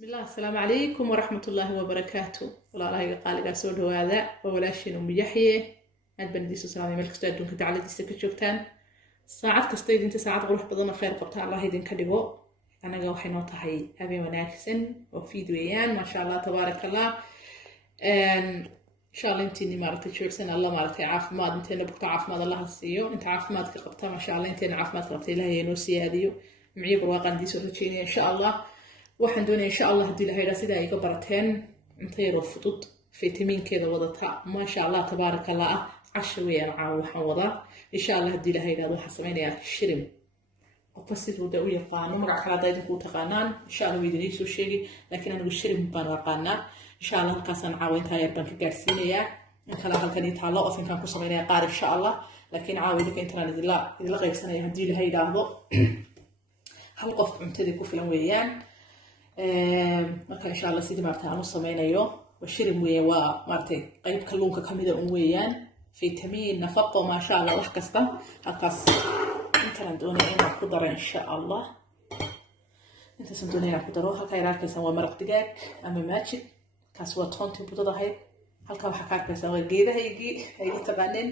bismillah assalaamu calaykum waraxmatullaahi wabarakaatu walaalahayga qaaligaa soo dhawaada waa walaashiin umu yaxye aad baan idiin soo salaamay meel kastoo adduunka dacaladiisa ka joogtaan saacad kasta idinta saacad qurux badan oo khayr qabta allah idinka dhigo anaga waxay noo tahay habeen wanaagsan oo fiid weeyaan maasha allah tabaaraka allah insha allah intiini maaragtay joogsan allah maaragtay caafimaad inteena bugto caafimaad allaha siiyo inta caafimaadka qabta maasha allah inteena caafimaadka qabta ilaahay inoo siyaadiyo miciyo barwaaqaan idiin soo rajeynaya insha allah waxaan doonaya insha allah haddii la haydhaa sida ay iga barateen cunto yaroo fudud fitamiinkeeda wadata maasha allah tabaaraka allah ah casha weeyaan caawa waxaan wadaa insha allah haddii la haydhaado waxaan sameynayaa shirim qofka siduu da u yaqaano magac kale haddaa idinku taqaanaan insha allah way idin soo sheegi laakiin anigu shirim baan aqaanaa insha allah halkaasaan caawa intaa yar baan ka gaarsiinayaa in kale halkan ii taallo ofinkaan ku sameynaya qaar insha allah laakiin caawa idinka intaan idinla qaybsanaya haddii la haydhaahdo hal qof cuntadii ku filan weeyaan marka insha allah sidii maartay aan u sameynayo waa shirim weeye waa maartay qayb kalluunka kamida un weeyaan fitamiin nafaqo maasha allah wax kasta halkaas intaan doonaya inaan ku daro insha allah intaasaan doonaya inaan ku daro halkaa yar arkaysan waa maraq digaag ama maajid kaasi waa toontii budada ahayd halkaa waxaa ka arkaysan waa geedahaygii ay ii taqaaneen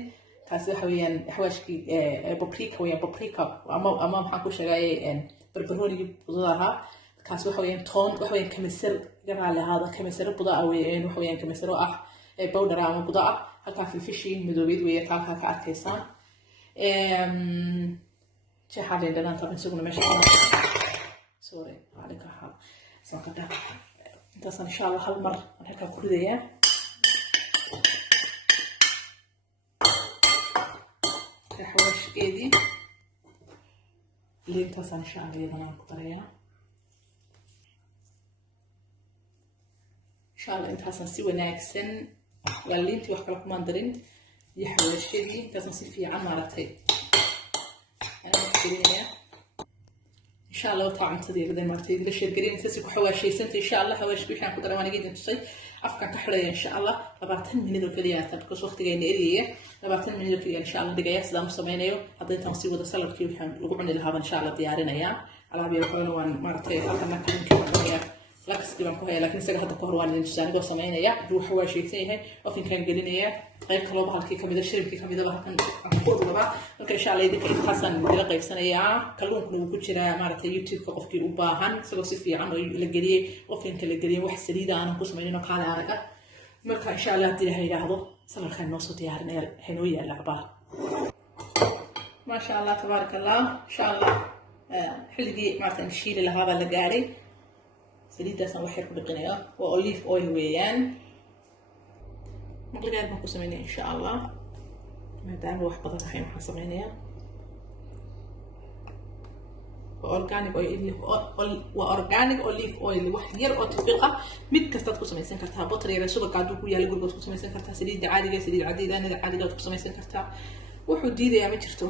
kaasi waxa weeyaan xawaashkii paprika weeyaan paprika ama maxaan ku sheegay barbaroonigii budada ahaa kaas waxa weeyaan toon waxa weeyaan kamisir garaale ahaada kamisiro buda ah weeyaan waxa weeyaan kamisiro ah powder ama buda ah halkaa filfishi madoobeed weeye halkaa ka arkaysaan jeexaa dheendhanaan taban isaguna meesha sorry alika ha saqada intaasaan insha allah hal mar aan halkaa ku ridayaa xawaashkeedii liintaasaan insha allah iyadana aan ku darayaa insha allah intaasaan si wanaagsan waa liintii wax kale kumaan darin iyo xawaashadii intaasaan si fiican maaragtay anaa gelinaya insha allah wataa cuntadii iyada maaragtay idinla sheergelinaysa si ku xawaashaysanta insha allah xawaashka wixii aan ku daray waan iga idin tusay afkaan ka xidhaya insha allah 20 minid oo keliya taa because waqtigayna eriyaya 20 minid oo keliya insha allah dhigaya sidaan u sameynayo hadda intaan sii wada saladkii waxaan lagu cuni lahaa insha allah diyaarinayaa alaabiyo kalena waan maaragtay halkan ka laxti baan ku hayaa laakiin isaga hadda ka hor waan idin tusaanidoo sameynaya hadduu xawaashaysan yahay ofinkaan gelinaya qayb kalooba halkii kamida shiribkii kamidaba halkan aan ku ururabaa marka insha allah idinka intaasaan idila qaybsanayaa kalluunkuna wuu ku jiraa maaragtay youtube-ka qofkii u baahan isagoo si fiican oo la geliyey ofinka la geliyey wax saliida aanan ku sameyninoo kaale araga marka insha allah haddii la yidhaahdo salalkaan noo soo diyaarinaya haynoo yaalla cabaar maasha allah tabaaraka allah insha allah xilligii maaragtay shiili lahaabaa la gaaray saliidaasaan wax yar ku dhaqinaya waa olive oil weeyaan maqligaad baan ku sameynaya insha allah maadaama wax badan ahayn waxaan sameynayaa waa organic olive oil wax yar oo tafiiq ah mid kastaad ku samaysan kartaa butter yar subag hadduu ku yaala gurigood ku samaysan kartaa saliidda caadiga saliid cadiidaanida caadigaad ku samaysan kartaa wuxuu diidayaa ma jirto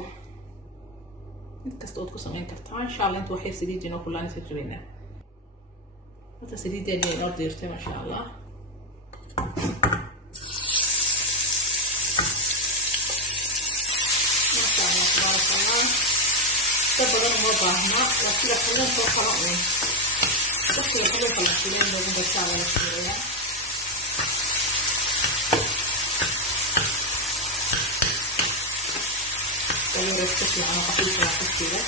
mid kasta ood ku samayn kartaa insha allah inta wax yar saliid inoo kulaanaysa jabeynaa هذا سديد يعني نورد يرتي ما شاء الله ما شاء الله تبارك الله تبغى نوضع هنا وكذا خلينا نطلع خلاص كذا خلينا نطلع خلينا نقوم بالشغل الشوية والله ركزت على قطيفة كذا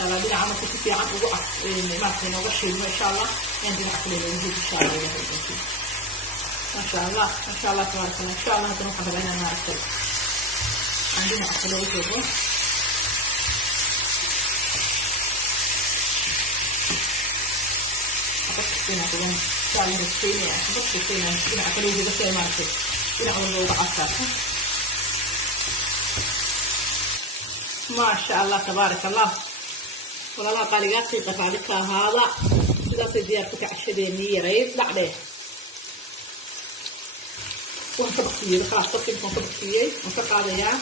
على دي عمل كتير عن وقف ما في نوغش ما شاء الله عندي نحكي له نجيب ان شاء الله ما شاء الله ما شاء الله تبارك الله ان شاء الله نروح على بيننا ناكل عندنا اكل وجبه احط فينا كلهم ان شاء الله فينا احط فينا اكل وجبه بس ما اكل هنا اول وقعه ما شاء الله تبارك الله والله قالي قطع عليك هذا سيدا سيديار كتع الشديني يريد لا عليه وانطبق فيه خلاص طبقين وانطبق فيه وانطبق عليها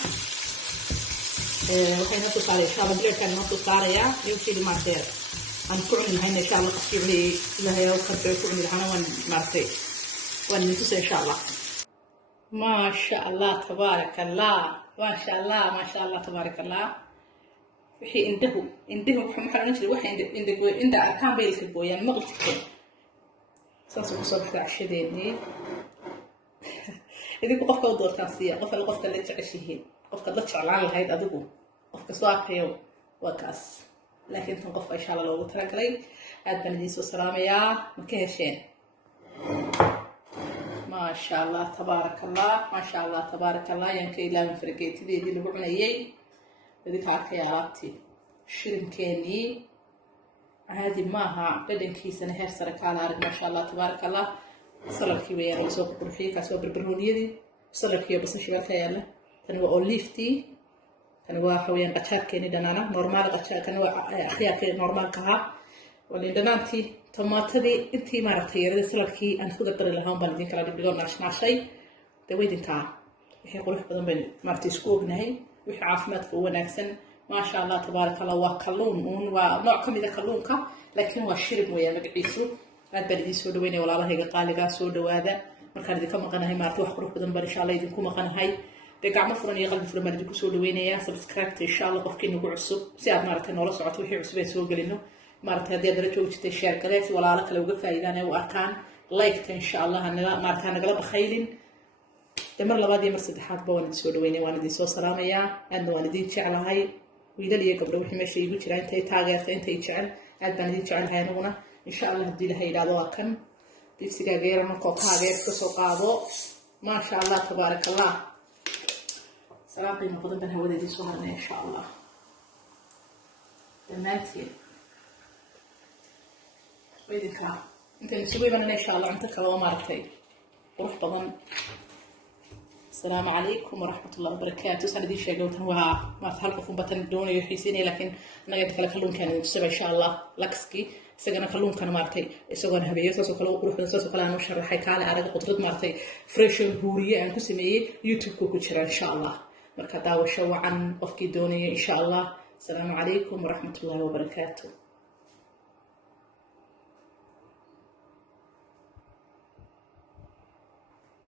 وحين نطبق عليه إن شاء الله بلير كان نطبق عليها يمشي لي مع سير هنكون هنا إن شاء الله قصير لي لها يوخر بيكون لها وان مع سير وننتظر إن شاء الله. ما شاء الله تبارك الله، ما شاء الله ما شاء الله تبارك الله. وحي عنده محمد نجري وحي عنده أركان بيلك بويا مغلطك ساسو صبح عشريني إذا قفك ودور تاسية قفك القفك اللي تعيشيه قفك اللي تشعل على هاي أدوكو قفك سواك يوم وكاس لكن تنقف إن شاء الله لو ترك لي أدبن ديسو سلامية مكيهشين. ما شاء الله تبارك الله ما شاء الله تبارك الله ينكي لا من فرقيتي دي اللي بعنيي ذيك عكياتي شرم كيني عادي ماها بدن كيسة نهر سركال عارض ما شاء الله تبارك الله. صلك ويا رسول قرحي كسب بربرونية دي صلك يا بس شباب يلا كانوا أوليفتي كانوا حويان قشار كيني دنانا نورمال قشار كانوا أخيار كي نورمال كها واللي دنانتي طماطدي انتي ما رتير ده صلكي أن خذ قدر لهم بندين كلا بدون ناشي دويدين كا وحي قروح بدن بين مرتي سكوب نهي وحي عافمت قوة أحسن ما شاء الله تبارك الله وكلون ونوع كم إذا كلونك لكن هو الشرب ويا مقعيسو aad baan idin soo dhaweynaya walaalahayga qaaligaa soo dhawaada markaan idinka maqanahay maarta wax qurux badan baan insha Allah idinku maqanahay de gacmo furan iyo qalbi furan baan idinku soo dhaweynaya subscribe insha Allah qofkii nagu cusub si aad maarta noola socoto wixii cusub ee soo galino maarta hadii aad la joogtay share gareey si walaalo kale uga faa'iidaan ay u arkaan like insha Allah maarta nagala bakhaylin mar labaad iyo mar saddexaad baan idin soo dhaweynaya waan idin soo salaamaya aad waan idin jecelahay wiilal iyo gabdho wixii meesha igu jira intay taageerta intay jecel aad baan idin jecelahay anaguna إن شاء الله هدي لها إلى ذاكن ديفسيجا غير ما كوكا غير كسوقابو ما شاء الله تبارك الله. سلام بين مقدم بين هودي دي سهرنا إن شاء الله تماتي ويدك أنت نسوي من إن شاء الله أنت كلام مرتين وروح بضن. السلام عليكم ورحمة الله وبركاته. سندي شيء قلت هو ما تحلقوا في بطن دوني يحسيني لكن أنا قلت لك كلهم كانوا يكسب إن شاء الله لكسكي isagana kalluunkan maartay isagoo habeeyo saasoo kale qurux badan saasoo kale aan u sharaxay kaale arag qudrad maartay fresh huuriye aan ku sameeyay YouTube ku jira insha Allah marka daawasho wacan qofkii doonaya insha Allah. Assalamu alaykum wa rahmatullahi wa barakatuh.